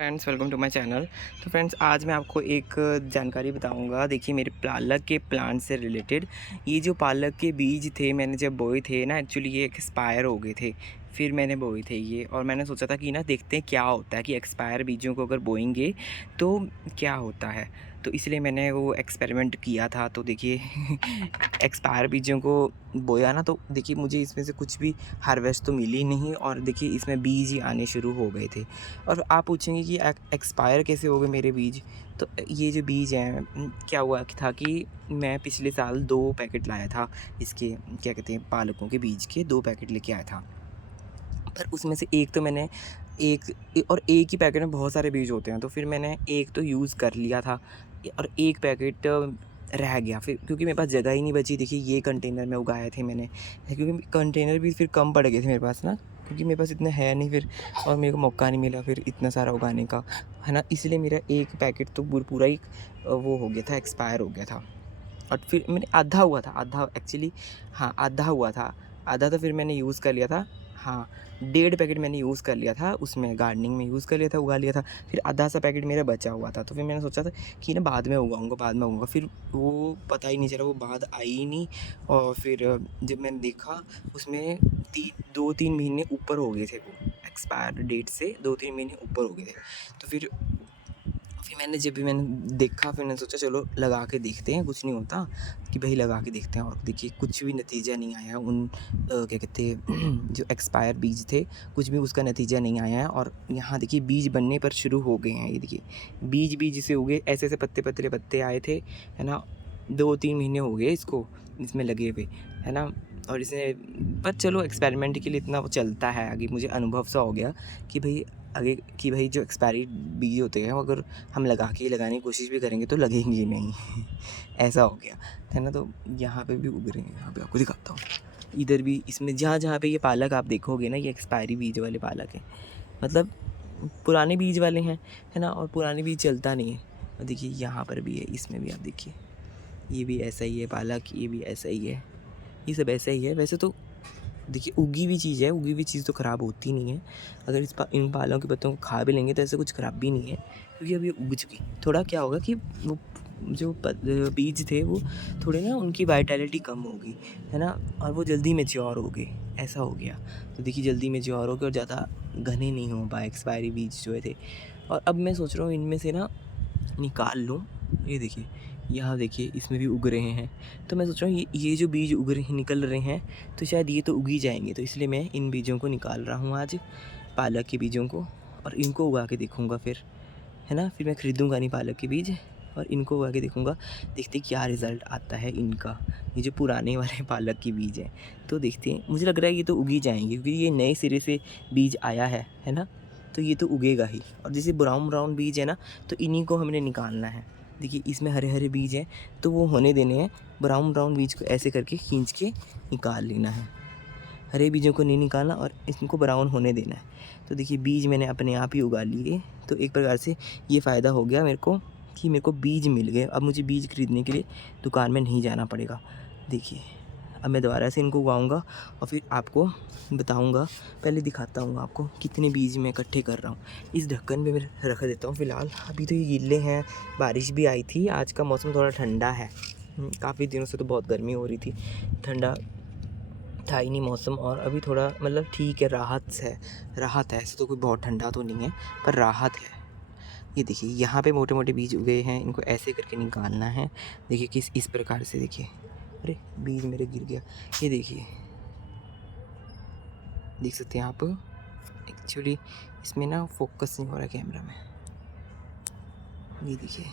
Friends, welcome to my channel. तो friends, आज मैं आपको एक जानकारी बताऊंगा। देखिए, मेरे पालक के प्लांट से रिलेटेड ये जो पालक के बीज थे, मैंने जब बोए थे ना, एक्चुअली ये एक्सपायर हो गए थे। फिर मैंने बोए थे ये, और मैंने सोचा था कि ना देखते हैं क्या होता है कि एक्सपायर बीजों को अगर बोएंगे तो क्या होता है। तो इसलिए मैंने वो एक्सपेरिमेंट किया था। तो देखिए एक्सपायर बीजों को बोया ना, तो देखिए मुझे इसमें से कुछ भी हार्वेस्ट तो मिली नहीं, और देखिए इसमें बीज ही आने शुरू हो गए थे। और आप पूछेंगे कि एक्सपायर कैसे हो गए मेरे बीज। तो ये जो बीज हैं, क्या हुआ था कि मैं पिछले साल 2 पैकेट लाया था इसके, क्या कहते हैं, पालकों के बीज के 2 पैकेट लेके आया था। पर उसमें से एक तो मैंने और एक ही पैकेट में बहुत सारे बीज होते हैं, तो फिर मैंने एक तो यूज़ कर लिया था, और एक पैकेट रह गया फिर, क्योंकि मेरे पास जगह ही नहीं बची। देखिए, ये कंटेनर में उगाए थे मैंने, क्योंकि कंटेनर भी फिर कम पड़ गए थे मेरे पास ना, क्योंकि मेरे पास इतना है नहीं फिर, और मेरे को मौका नहीं मिला फिर इतना सारा उगाने का, है ना। इसलिए मेरा एक पैकेट तो पूरा ही वो हो गया था, एक्सपायर हो गया था। और फिर मैंने आधा हुआ था, आधा एक्चुअली, हाँ आधा हुआ था। आधा तो फिर मैंने यूज़ कर लिया था। हाँ, 1.5 पैकेट मैंने यूज़ कर लिया था, उसमें गार्डनिंग में यूज़ कर लिया था, उगा लिया था। फिर आधा सा पैकेट मेरा बचा हुआ था, तो फिर मैंने सोचा था कि ना बाद में उगाऊँगा, बाद में उगाऊँगा। फिर वो पता ही नहीं चला, वो बाद आई ही नहीं। और फिर जब मैंने देखा, उसमें 2-3 महीने ऊपर हो गए थे, वो एक्सपायर डेट से 2-3 महीने ऊपर हो गए थे। तो फिर मैंने जब भी मैंने देखा, फिर मैंने सोचा चलो लगा के देखते हैं, कुछ नहीं होता, कि भाई लगा के देखते हैं। और देखिए कुछ भी नतीजा नहीं आया उन क्या कहते हैं जो एक्सपायर बीज थे, कुछ भी उसका नतीजा नहीं आया है। और यहाँ देखिए बीज बनने पर शुरू हो गए हैं। ये देखिए बीज से उगे, ऐसे ऐसे पत्ते पतले पत्ते आए थे, है ना। 2-3 महीने हो गए इसको, इसमें लगे हुए, है ना। और इसे, पर चलो एक्सपेरिमेंट के लिए इतना वो चलता है। आगे मुझे अनुभव सा हो गया कि भाई आगे, कि भाई जो एक्सपायरी बीज होते हैं, वो अगर हम लगाने की कोशिश भी करेंगे तो लगेंगे नहीं ऐसा हो गया, है ना। तो यहाँ पे भी उग रहे हैं, यहाँ पे आपको दिखाता हूँ। इधर भी, इसमें जहाँ जहाँ पे ये पालक आप देखोगे ना, ये एक्सपायरी बीज वाले पालक हैं, मतलब पुराने बीज वाले हैं, है ना। और पुराने बीज चलता नहीं है। और देखिए यहाँ पर भी है, इसमें भी आप देखिए, ये भी ऐसा ही है पालक, ये भी ऐसा ही है, ये सब ऐसा ही है। वैसे तो देखिए उगी हुई चीज़ है, उगी हुई चीज़ तो ख़राब होती नहीं है। अगर इन पालों के पत्तों को खा भी लेंगे तो ऐसे कुछ ख़राब भी नहीं है, क्योंकि अब ये उग चुकी। थोड़ा क्या होगा कि वो जो बीज थे, वो थोड़े ना, उनकी वाइटैलिटी कम हो गई, है ना, और वो जल्दी मैच्योर हो गए, ऐसा हो गया। तो देखिए जल्दी मैच्योर हो गए और ज़्यादा घने नहीं हो पाए एक्सपायरी बीज जो थे। और अब मैं सोच रहा हूँ इनमें से ना निकाल लूँ। ये देखिए, यहाँ देखिए इसमें भी उग रहे हैं। तो मैं सोच रहा हूँ ये जो बीज उग रहे हैं, निकल रहे हैं, तो शायद ये तो उग ही जाएंगे। तो इसलिए मैं इन बीजों को निकाल रहा हूँ आज, पालक के बीजों को, और इनको उगा के देखूँगा फिर, है ना। फिर मैं ख़रीदूँगा नहीं पालक के बीज, और इनको उगा के देखूँगा, देखते क्या रिज़ल्ट आता है इनका। ये जो पुराने वाले पालक के बीज हैं, तो देखते हैं, मुझे लग रहा है ये तो उग ही जाएंगे, क्योंकि ये नए सिरे से बीज आया है ना। तो ये तो उगेगा ही। और जैसे ब्राउन ब्राउन बीज है ना, तो इन्हीं को हमने निकालना है। देखिए इसमें हरे हरे बीज हैं, तो वो होने देने हैं। ब्राउन ब्राउन बीज को ऐसे करके खींच के निकाल लेना है, हरे बीजों को नहीं निकालना, और इनको ब्राउन होने देना है। तो देखिए बीज मैंने अपने आप ही उगा लिए। तो एक प्रकार से ये फ़ायदा हो गया मेरे को, कि मेरे को बीज मिल गए। अब मुझे बीज खरीदने के लिए दुकान में नहीं जाना पड़ेगा। देखिए अब मैं दोबारा से इनको उगाऊँगा, और फिर आपको बताऊँगा। पहले दिखाता हूँ आपको कितने बीज मैं इकट्ठे कर रहा हूँ। इस ढक्कन में मैं रख देता हूँ फ़िलहाल। अभी तो ये गिल्ले हैं, बारिश भी आई थी। आज का मौसम थोड़ा ठंडा है, काफ़ी दिनों से तो बहुत गर्मी हो रही थी, ठंडा था ही नहीं मौसम। और अभी थोड़ा मतलब ठीक है, राहत है। ऐसे तो कोई बहुत ठंडा तो नहीं है, पर राहत है। ये देखिए यहाँ पे मोटे मोटे बीज उगे हैं, इनको ऐसे करके निकालना है। देखिए किस इस प्रकार से, देखिए, अरे बीज मेरे गिर गया। ये देखिए, देख सकते हैं आप। एक्चुअली इसमें ना फोकस नहीं हो रहा कैमरा में। ये देखिए,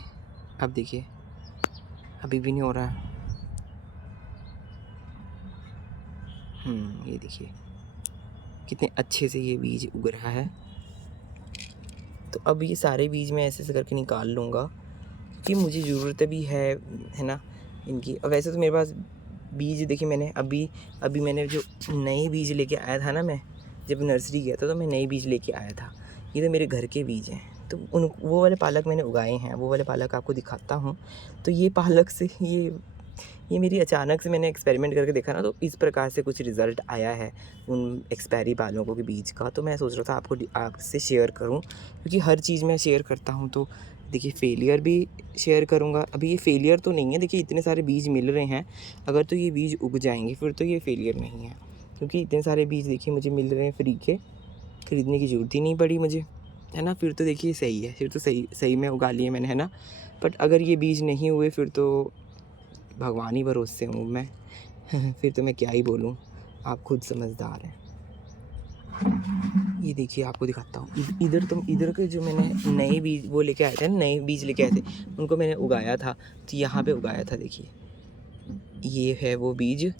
अब देखिए, अभी भी नहीं हो रहा। ये देखिए कितने अच्छे से ये बीज उग रहा है। तो अब ये सारे बीज मैं ऐसे ऐसे करके निकाल लूँगा, कि मुझे ज़रूरत भी है ना इनकी। और वैसे तो मेरे पास बीज, देखिए मैंने अभी अभी मैंने जो नए बीज लेके आया था ना, मैं जब नर्सरी गया था तो मैं नए बीज लेके आया था। ये तो मेरे घर के बीज हैं, तो वो वाले पालक मैंने उगाए हैं। वो वाले पालक आपको दिखाता हूँ। तो ये पालक से ये ये मेरी अचानक से मैंने एक्सपेरिमेंट करके देखा ना, तो इस प्रकार से कुछ रिज़ल्ट आया है उन एक्सपायरी पालकों के बीज का। तो मैं सोच रहा था आपसे शेयर करूं, क्योंकि हर चीज़ मैं शेयर करता हूं तो देखिए फेलियर भी शेयर करूंगा। अभी ये फेलियर तो नहीं है, देखिए इतने सारे बीज मिल रहे हैं, अगर तो ये बीज उग जाएंगे फिर तो ये फेलियर नहीं है, क्योंकि इतने सारे बीज देखिए मुझे मिल रहे हैं फ्री के, खरीदने की ज़रूरत ही नहीं पड़ी मुझे, है ना। फिर तो देखिए सही है, फिर तो सही सही में उगा लिए मैंने, है ना। बट अगर ये बीज नहीं हुए फिर तो भगवान ही भरोसे हूँ मैं। फिर तो मैं क्या ही बोलूँ, आप खुद समझदार हैं। ये देखिए आपको दिखाता हूँ, इधर के जो मैंने नए बीज वो लेके आए थे ना, नए बीज लेके आए थे, उनको मैंने उगाया था, तो यहाँ पे उगाया था देखिए, ये है वो बीज।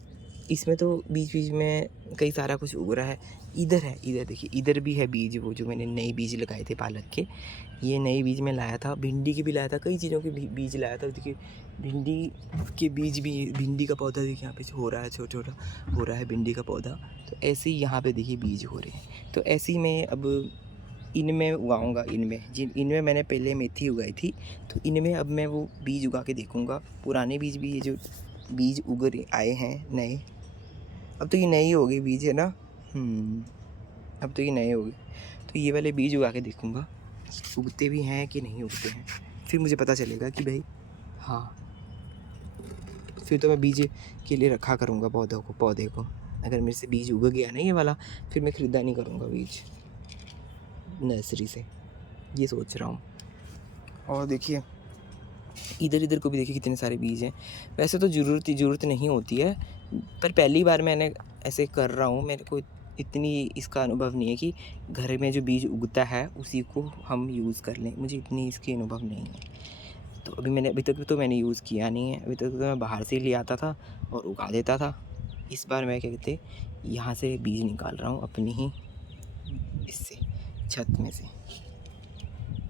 इसमें तो बीच बीच में कई सारा कुछ उग रहा है। इधर है, इधर देखिए, इधर भी है बीज, वो जो मैंने नए बीज लगाए थे पालक के, ये नए बीज मैं लाया था, भिंडी के भी लाया था, कई चीज़ों के बीज लाया था। देखिए भिंडी के बीज भी, भिंडी का पौधा देखिए यहाँ पे हो रहा है, छोटा छोटा हो रहा है भिंडी का पौधा। तो ऐसे ही यहाँ पे देखिए बीज हो रहे हैं। तो ऐसे ही मैं अब इनमें उगाऊंगा, इनमें मैंने पहले मेथी उगाई थी, तो इनमें अब मैं वो बीज उगा के देखूँगा। पुराने बीज भी, ये जो बीज उग आए हैं नए, अब तो ये नए ही हो गए बीज, है ना। अब तो ये नए हो गए, तो ये वाले बीज उगा के देखूँगा उगते भी हैं कि नहीं उगते हैं, फिर मुझे पता चलेगा कि भाई हाँ, फिर तो मैं बीज के लिए रखा करूँगा पौधे को। अगर मेरे से बीज उग गया ना ये वाला, फिर मैं ख़रीदा नहीं करूँगा बीज नर्सरी से, ये सोच रहा हूँ। और देखिए इधर को भी देखिए कितने सारे बीज हैं। वैसे तो ज़रूरत नहीं होती है, पर पहली बार मैंने ऐसे कर रहा हूँ, मेरे को इतनी इसका अनुभव नहीं है कि घर में जो बीज उगता है उसी को हम यूज़ कर लें, मुझे इतनी इसकी अनुभव नहीं है। तो अभी तक तो मैंने यूज़ किया नहीं है, अभी तक तो मैं बाहर से ही ले आता था और उगा देता था। इस बार मैं क्या कहते यहाँ से बीज निकाल रहा हूँ अपनी ही इससे छत में से।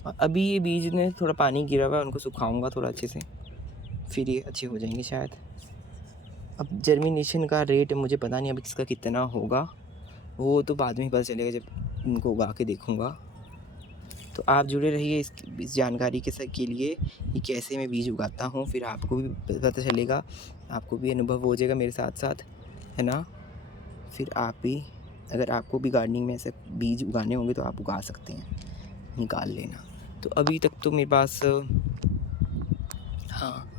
और अभी ये बीज में थोड़ा पानी गिरा हुआ है, उनको सुखाऊंगा थोड़ा अच्छे से, फिर ये अच्छे हो जाएंगे शायद। अब जर्मिनेशन का रेट मुझे पता नहीं अब इसका कितना होगा, वो तो बाद में ही पता चलेगा जब इनको उगा के देखूँगा। तो आप जुड़े रहिए इस जानकारी के लिए कि कैसे मैं बीज उगाता हूँ, फिर आपको भी पता चलेगा, आपको भी अनुभव हो जाएगा मेरे साथ साथ, है ना। फिर आप भी, अगर आपको भी गार्डनिंग में ऐसे बीज उगाने होंगे तो आप उगा सकते हैं, निकाल लेना। तो अभी तक तो मेरे पास हाँ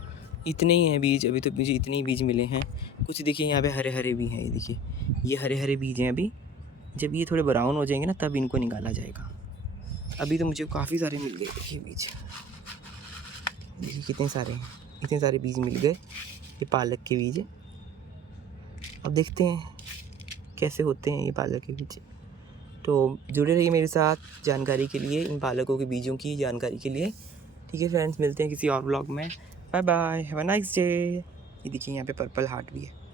इतने ही हैं बीज, अभी तो मुझे इतने ही बीज मिले हैं। कुछ देखिए यहाँ पे हरे हरे भी हैं, ये देखिए ये हरे हरे बीज हैं। अभी जब ये थोड़े ब्राउन हो जाएंगे ना तब इनको निकाला जाएगा। अभी तो मुझे काफ़ी सारे मिल गए, देखिए बीज, देखिए कितने सारे हैं, इतने सारे बीज मिल गए, ये पालक के बीज। अब देखते हैं कैसे होते हैं ये पालक के बीज। तो जुड़े रहिए मेरे साथ जानकारी के लिए, इन पालकों के बीजों की जानकारी के लिए। ठीक है फ्रेंड्स, मिलते हैं किसी और ब्लॉग में। Bye bye, have a nice day. ये देखिए यहाँ पे पर्पल हार्ट भी है।